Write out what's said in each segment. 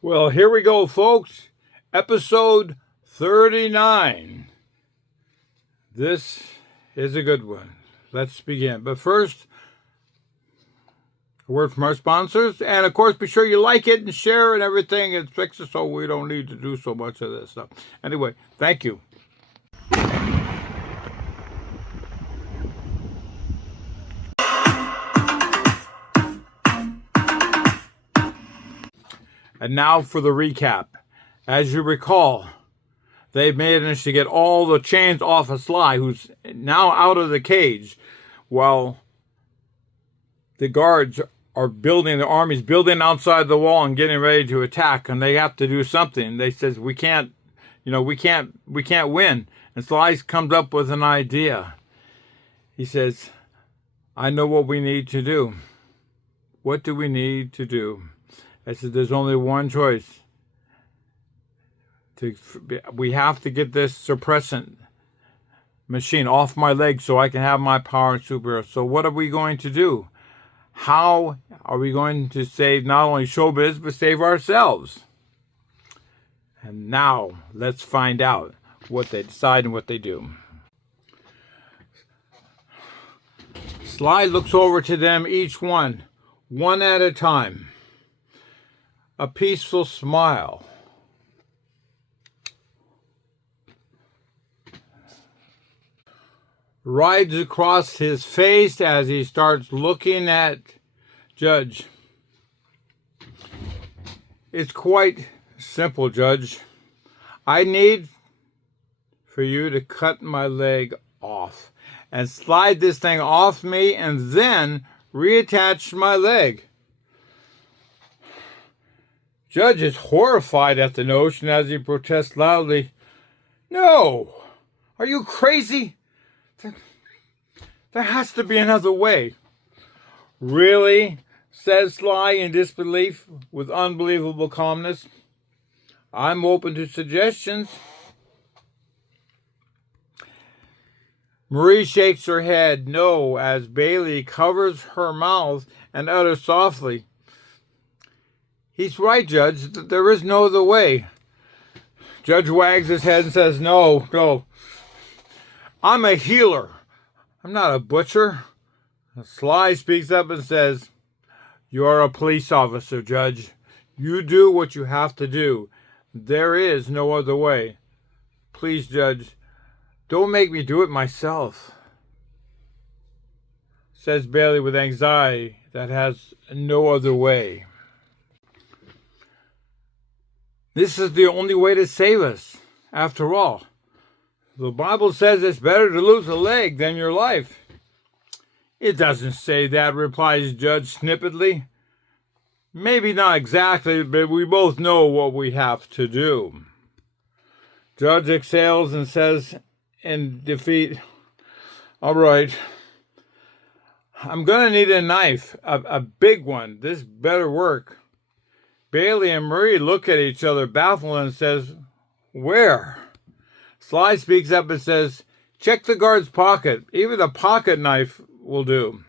Well, here we go, folks. Episode 39. This is a good one. Let's begin. But first, a word from our sponsors. And of course, be sure you like it and share and everything. It fixes so we don't need to do so much of this stuff. Anyway, thank you. And now for the recap. As you recall, they managed to get all the chains off of Sly, who's now out of the cage, while the guards are building, the army's building outside the wall and getting ready to attack, and they have to do something. They says, we can't win. And Sly comes up with an idea. He says, I know what we need to do. What do we need to do? I said, there's only one choice. We have to get this suppressant machine off my leg so I can have my power and superhero. So what are we going to do? How are we going to save not only showbiz, but save ourselves? And now, let's find out what they decide and what they do. Sly looks over to them, each one at a time. A peaceful smile. Rides across his face as he starts looking at Judge. It's quite simple, Judge. I need for you to cut my leg off and slide this thing off me and then reattach my leg. Judge is horrified at the notion as he protests loudly. No! Are you crazy? There has to be another way. Really? Says Sly in disbelief with unbelievable calmness. I'm open to suggestions. Marie shakes her head no as Bailey covers her mouth and utters softly, He's right, Judge. There is no other way. Judge wags his head and says, No. I'm a healer. I'm not a butcher. Sly speaks up and says, You're a police officer, Judge. You do what you have to do. There is no other way. Please, Judge, don't make me do it myself. Says Bailey with anxiety that has no other way. This is the only way to save us, after all. The Bible says it's better to lose a leg than your life. It doesn't say that, replies Judge snippetly. Maybe not exactly, but we both know what we have to do. Judge exhales and says in defeat, All right, I'm going to need a knife, a big one. This better work. Bailey and Marie look at each other baffled and says, Where? Sly speaks up and says, Check the guard's pocket. Even a pocket knife will do.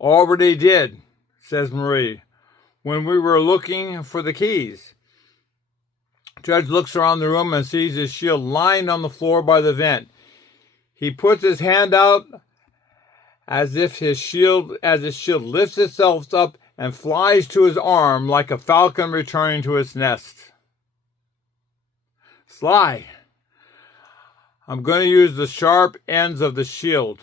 Already did, says Marie, when we were looking for the keys. Judge looks around the room and sees his shield lying on the floor by the vent. He puts his hand out as his shield lifts itself up and flies to his arm like a falcon returning to its nest. Sly, I'm going to use the sharp ends of the shield.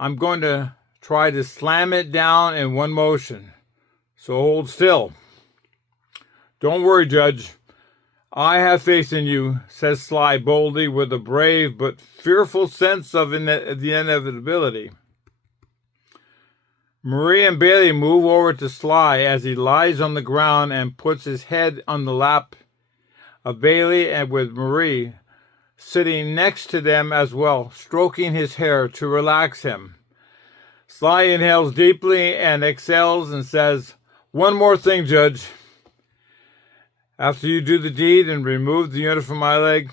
I'm going to try to slam it down in one motion. So hold still. Don't worry, Judge. I have faith in you, says Sly boldly with a brave but fearful sense of the inevitability. Marie and Bailey move over to Sly as he lies on the ground and puts his head on the lap of Bailey, and with Marie sitting next to them as well, stroking his hair to relax him. Sly inhales deeply and exhales and says, One more thing, Judge. After you do the deed and remove the unit from my leg,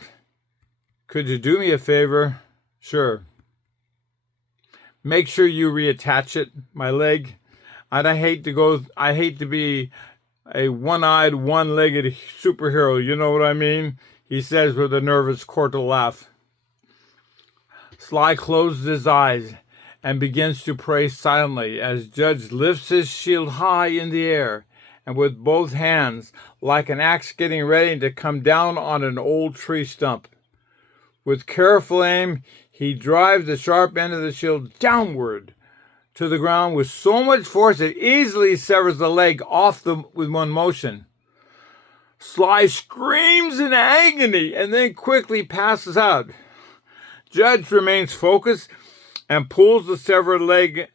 could you do me a favor? Sure. Make sure you reattach it, my leg. And I hate to be a one-eyed, one-legged superhero. You know what I mean? He says with a nervous, cordial laugh. Sly closes his eyes and begins to pray silently as Judge lifts his shield high in the air and with both hands, like an axe getting ready to come down on an old tree stump. With careful aim, he drives the sharp end of the shield downward to the ground with so much force it easily severs the leg off with one motion. Sly screams in agony and then quickly passes out. Judge remains focused and pulls the severed leg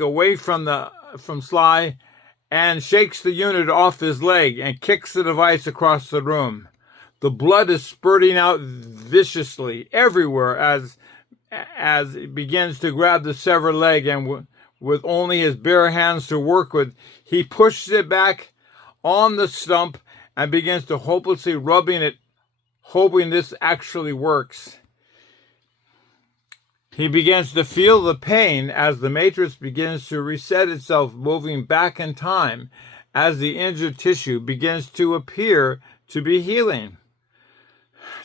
away from Sly and shakes the unit off his leg and kicks the device across the room. The blood is spurting out viciously everywhere as he begins to grab the severed leg, and with only his bare hands to work with, he pushes it back on the stump and begins to hopelessly rubbing it, hoping this actually works. He begins to feel the pain as the matrix begins to reset itself, moving back in time as the injured tissue begins to appear to be healing.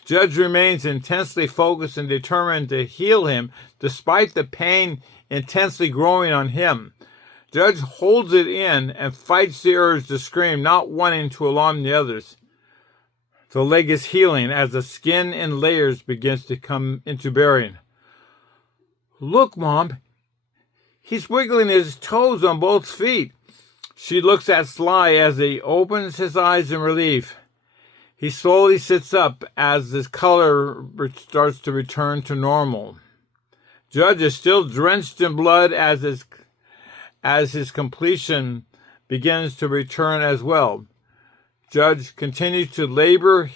Judge remains intensely focused and determined to heal him despite the pain intensely growing on him. Judge holds it in and fights the urge to scream, not wanting to alarm the others. The leg is healing as the skin in layers begins to come into bearing. "Look, Mom, he's wiggling his toes on both feet." She looks at Sly as he opens his eyes in relief. He slowly sits up as his color starts to return to normal. Judge is still drenched in blood as his completion begins to return as well. Judge continues to labor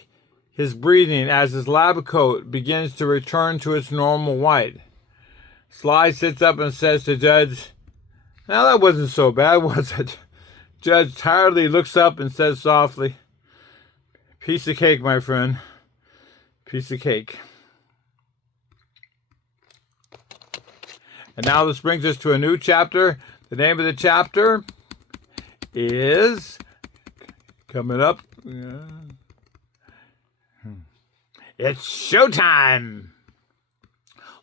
his breathing as his lab coat begins to return to its normal white. Sly sits up and says to Judge, "Now that wasn't so bad, was it?" Judge tiredly looks up and says softly, "Piece of cake, my friend. Piece of cake." And now this brings us to a new chapter. The name of the chapter is coming up. It's showtime.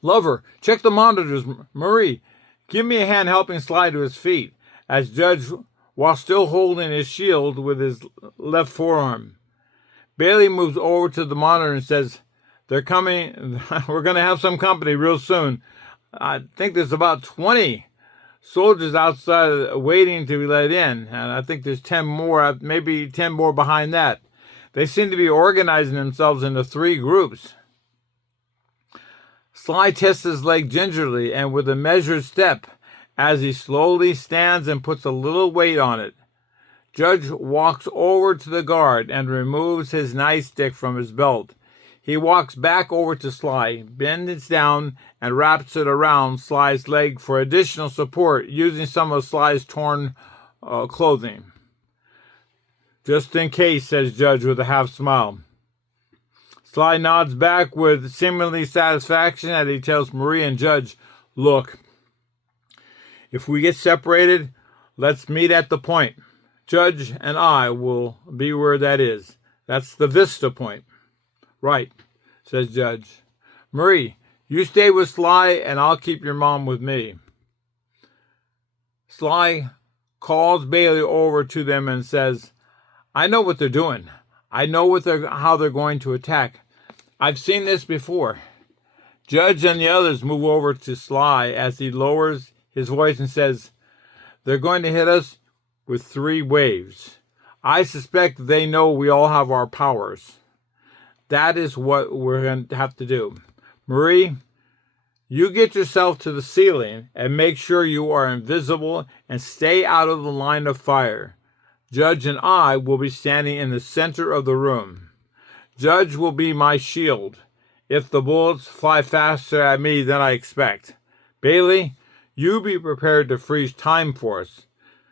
"Lover, check the monitors. Marie, give me a hand helping Sly to his feet," as Judge, while still holding his shield with his left forearm. Bailey moves over to the monitor and says, "They're coming. We're going to have some company real soon. I think there's about 20 soldiers outside waiting to be let in, and I think there's 10 more, maybe 10 more behind that. They seem to be organizing themselves into 3 groups." Sly tests his leg gingerly and with a measured step as he slowly stands and puts a little weight on it. Judge walks over to the guard and removes his nightstick from his belt. He walks back over to Sly, bends down, and wraps it around Sly's leg for additional support using some of Sly's torn clothing. "Just in case," says Judge with a half smile. Sly nods back with seemingly satisfaction as he tells Marie and Judge, "Look, if we get separated, let's meet at the point. Judge and I will be where that is. That's the Vista point." "Right," says Judge. "Marie, you stay with Sly and I'll keep your mom with me." Sly calls Bailey over to them and says, "I know what they're doing. I know how they're going to attack. I've seen this before." Judge and the others move over to Sly as he lowers his voice and says, "They're going to hit us with 3 waves. I suspect they know we all have our powers. That is what we're going to have to do. Marie, you get yourself to the ceiling and make sure you are invisible and stay out of the line of fire. Judge and I will be standing in the center of the room. Judge will be my shield if the bullets fly faster at me than I expect. Bailey, you be prepared to freeze time for us.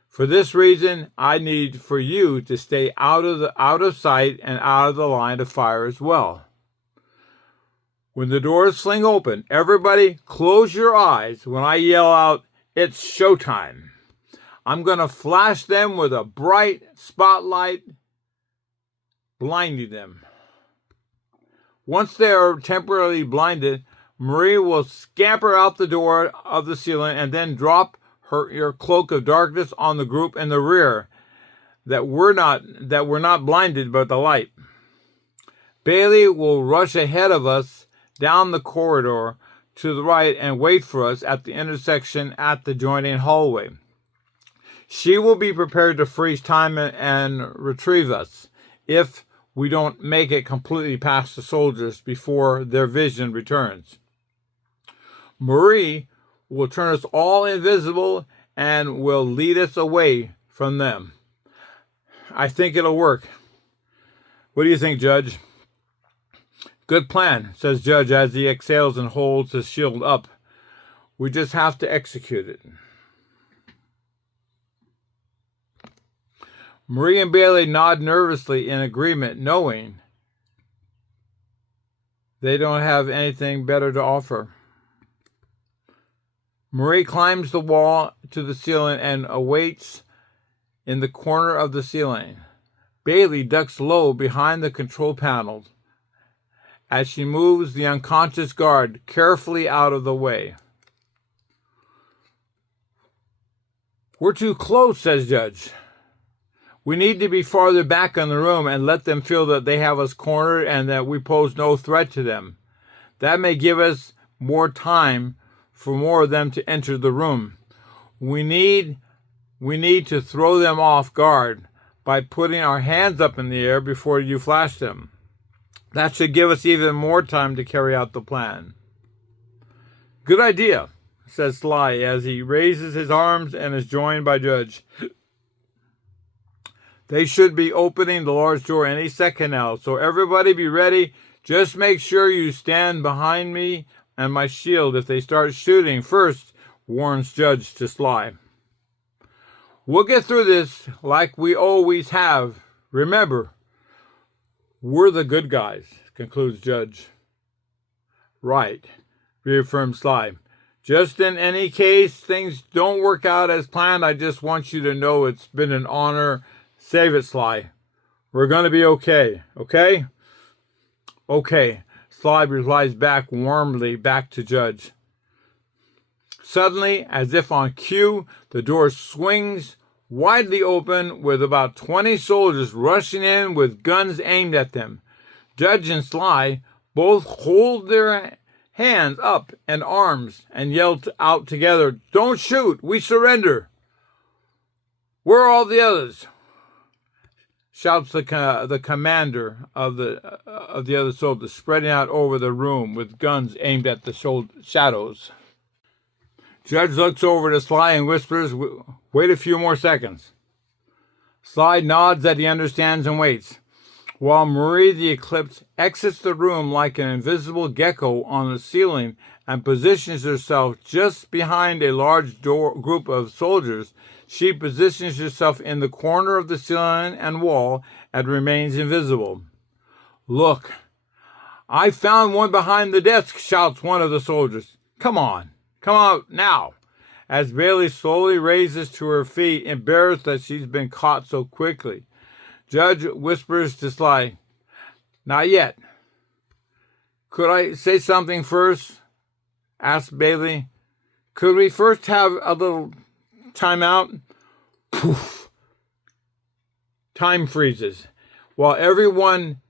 For this reason, I need for you to stay out of sight and out of the line of fire as well. When the doors fling open, everybody close your eyes when I yell out, 'It's showtime.' I'm going to flash them with a bright spotlight, blinding them. Once they are temporarily blinded, Marie will scamper out the door of the ceiling and then drop your cloak of darkness on the group in the rear that were not blinded by the light. Bailey will rush ahead of us down the corridor to the right and wait for us at the intersection at the joining hallway. She will be prepared to freeze time and retrieve us if we don't make it completely past the soldiers before their vision returns. Marie will turn us all invisible and will lead us away from them. I think it'll work. What do you think, Judge? Good plan, says Judge as he exhales and holds his shield up. We just have to execute it. Marie and Bailey nod nervously in agreement, knowing they don't have anything better to offer. Marie climbs the wall to the ceiling and awaits in the corner of the ceiling. Bailey ducks low behind the control panel as she moves the unconscious guard carefully out of the way. We're too close, says Judge. We need to be farther back in the room and let them feel that they have us cornered and that we pose no threat to them. That may give us more time for more of them to enter the room. We need to throw them off guard by putting our hands up in the air before you flash them. That should give us even more time to carry out the plan. Good idea, says Sly as he raises his arms and is joined by Judge. They should be opening the large door any second now, so everybody be ready. Just make sure you stand behind me and my shield if they start shooting first, warns Judge to Sly. We'll get through this like we always have. Remember, we're the good guys, concludes Judge. Right, reaffirms Sly. Just in any case things don't work out as planned, I just want you to know it's been an honor. Save it, Sly. We're going to be okay, okay? Okay, Sly replies back warmly back to Judge. Suddenly, as if on cue, the door swings widely open with about 20 soldiers rushing in with guns aimed at them. Judge and Sly both hold their hands up and arms and yell out together, "Don't shoot! We surrender!" "Where are all the others?" shouts the commander of the other soldiers, spreading out over the room with guns aimed at the shadows. Judge looks over to Sly and whispers, "Wait a few more seconds." Sly nods that he understands and waits, while Marie the Eclipse exits the room like an invisible gecko on the ceiling and positions herself just behind a large group of soldiers. She positions herself in the corner of the ceiling and wall and remains invisible. "Look, I found one behind the desk," shouts one of the soldiers. Come out now," as Bailey slowly raises to her feet, embarrassed that she's been caught so quickly. Judge whispers to Sly, "Not yet." "Could I say something first?" asks Bailey. "Could we first have a little time out?" Poof! Time freezes, while everyone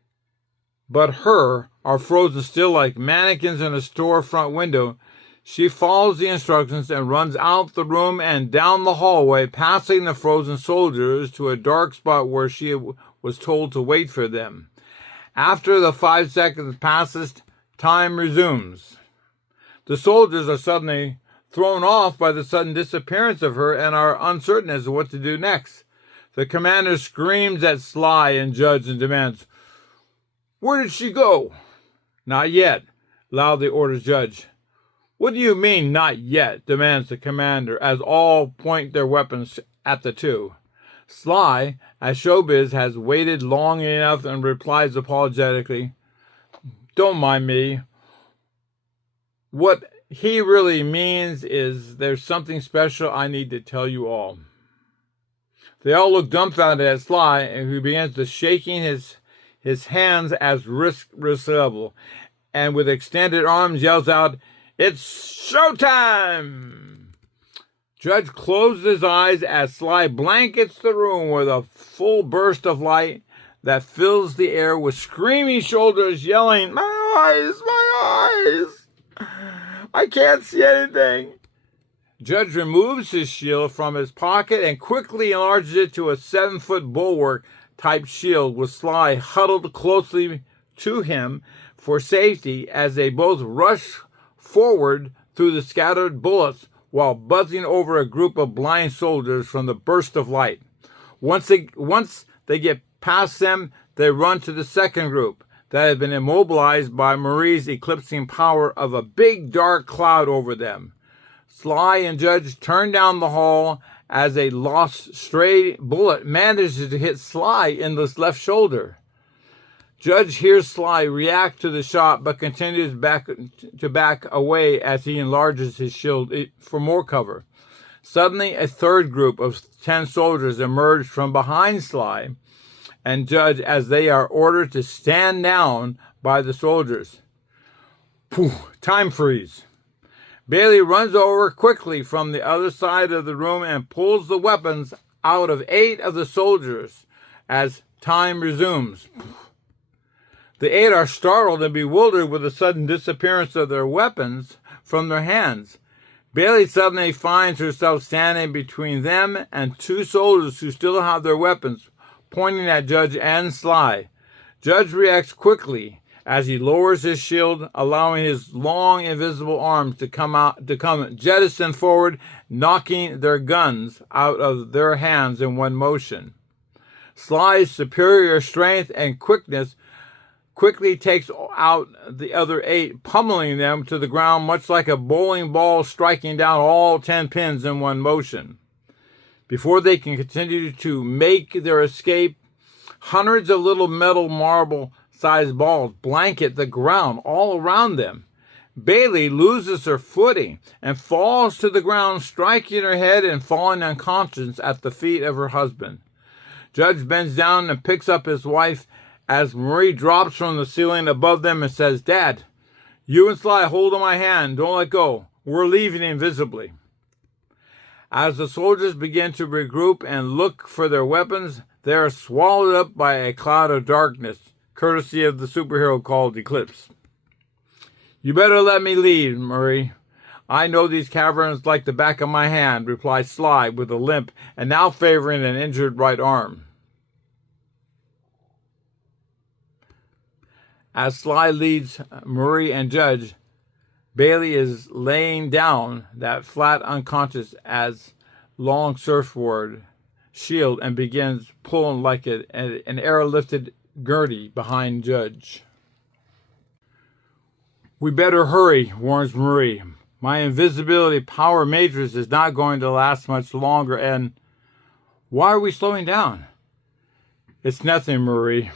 but her are frozen still like mannequins in a storefront window. She follows the instructions and runs out the room and down the hallway, passing the frozen soldiers to a dark spot where she was told to wait for them. After the 5 seconds passes, time resumes. The soldiers are suddenly thrown off by the sudden disappearance of her and are uncertain as to what to do next. The commander screams at Sly and Judge and demands, "Where did she go?" "Not yet," loudly orders Judge. "What do you mean, not yet?" demands the commander, as all point their weapons at the two. Sly, as Showbiz, has waited long enough and replies apologetically, "Don't mind me. What he really means is there's something special I need to tell you all." They all look dumbfounded at Sly, and he begins to shaking his hands as risk level, and with extended arms yells out, "It's showtime!" Judge closes his eyes as Sly blankets the room with a full burst of light that fills the air with screaming shoulders yelling, "My eyes! My eyes! I can't see anything!" Judge removes his shield from his pocket and quickly enlarges it to a 7-foot bulwark-type shield with Sly huddled closely to him for safety as they both rush forward through the scattered bullets while buzzing over a group of blind soldiers from the burst of light. Once they get past them, they run to the second group that had been immobilized by Marie's eclipsing power of a big dark cloud over them. Sly and Judge turn down the hall as a lost stray bullet manages to hit Sly in the left shoulder. Judge hears Sly react to the shot but continues to back away as he enlarges his shield for more cover. Suddenly, a third group of 10 soldiers emerge from behind Sly and Judge as they are ordered to stand down by the soldiers. Time freeze. Bailey runs over quickly from the other side of the room and pulls the weapons out of 8 of the soldiers as time resumes. The 8 are startled and bewildered with the sudden disappearance of their weapons from their hands. Bailey suddenly finds herself standing between them and 2 soldiers who still have their weapons, pointing at Judge and Sly. Judge reacts quickly as he lowers his shield, allowing his long invisible arms to come jettison forward, knocking their guns out of their hands in one motion. Sly's superior strength and quickness quickly takes out the other 8, pummeling them to the ground much like a bowling ball striking down all 10 pins in one motion. Before they can continue to make their escape, hundreds of little metal marble-sized balls blanket the ground all around them. Bailey loses her footing and falls to the ground, striking her head and falling unconscious at the feet of her husband. Judge bends down and picks up his wife as Marie drops from the ceiling above them and says, "Dad, you and Sly hold on my hand. Don't let go. We're leaving invisibly." As the soldiers begin to regroup and look for their weapons, they are swallowed up by a cloud of darkness, courtesy of the superhero called Eclipse. "You better let me lead, Marie. I know these caverns like the back of my hand," replies Sly with a limp and now favoring an injured right arm. As Sly leads Marie and Judge, Bailey is laying down that flat unconscious as long surfboard shield and begins pulling like an airlifted gurney behind Judge. "We better hurry," warns Marie. "My invisibility power matrix is not going to last much longer, and why are we slowing down?" "It's nothing, Marie.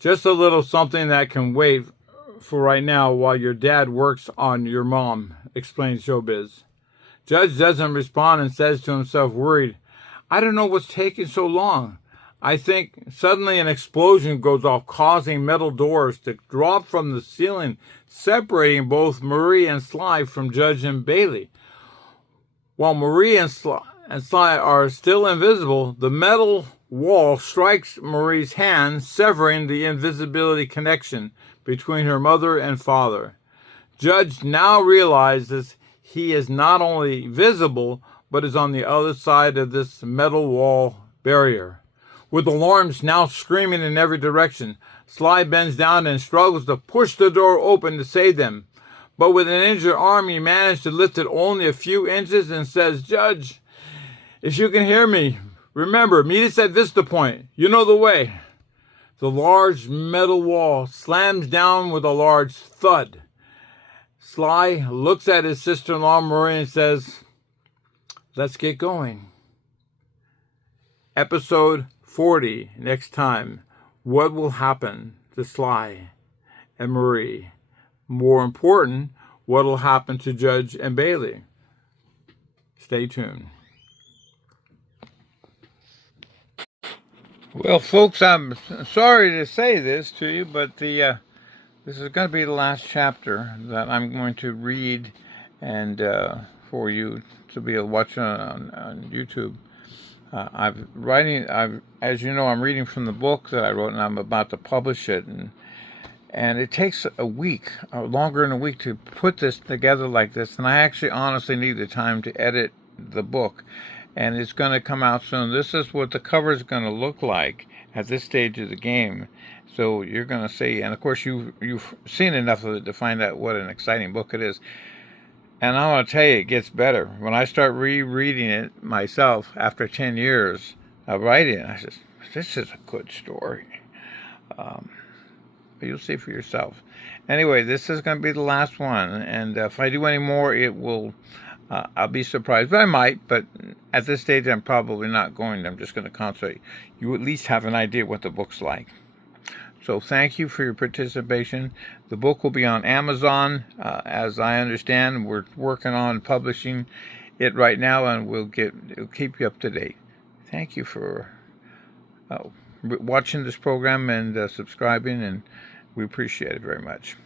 Just a little something that can wait for right now while your dad works on your mom," explains Showbiz. Judge doesn't respond and says to himself, worried, "I don't know what's taking so long." I think suddenly an explosion goes off, causing metal doors to drop from the ceiling, separating both Marie and Sly from Judge and Bailey. While Marie and Sly are still invisible, the metal wall strikes Marie's hand, severing the invisibility connection between her mother and father. Judge now realizes he is not only visible, but is on the other side of this metal wall barrier. With alarms now screaming in every direction, Sly bends down and struggles to push the door open to save them. But with an injured arm, he managed to lift it only a few inches and says, "Judge, if you can hear me, remember, meet us at Vista Point. You know the way." The large metal wall slams down with a large thud. Sly looks at his sister-in-law, Marie, and says, "Let's get going." Episode 40, next time. What will happen to Sly and Marie? More important, what will happen to Judge and Bailey? Stay tuned. Well, folks, I'm sorry to say this to you, but this is going to be the last chapter that I'm going to read, and for you to be able to watch on YouTube. As you know, I'm reading from the book that I wrote, and I'm about to publish it, and it takes a week, longer than a week, to put this together like this. And I actually honestly need the time to edit the book, and it's going to come out soon. This is what the cover is going to look like at this stage of the game. So you're going to see, and of course you've seen enough of it to find out what an exciting book it is. And I want to tell you, it gets better. When I start rereading it myself after 10 years of writing it, I said, this is a good story. But you'll see for yourself. Anyway, this is going to be the last one. And if I do any more, it will, I'll be surprised. But I might. But at this stage, I'm probably not going to. I'm just going to concentrate. You at least have an idea what the book's like. So thank you for your participation. The book will be on Amazon, as I understand. We're working on publishing it right now, and we'll keep you up to date. Thank you for watching this program and subscribing, and we appreciate it very much.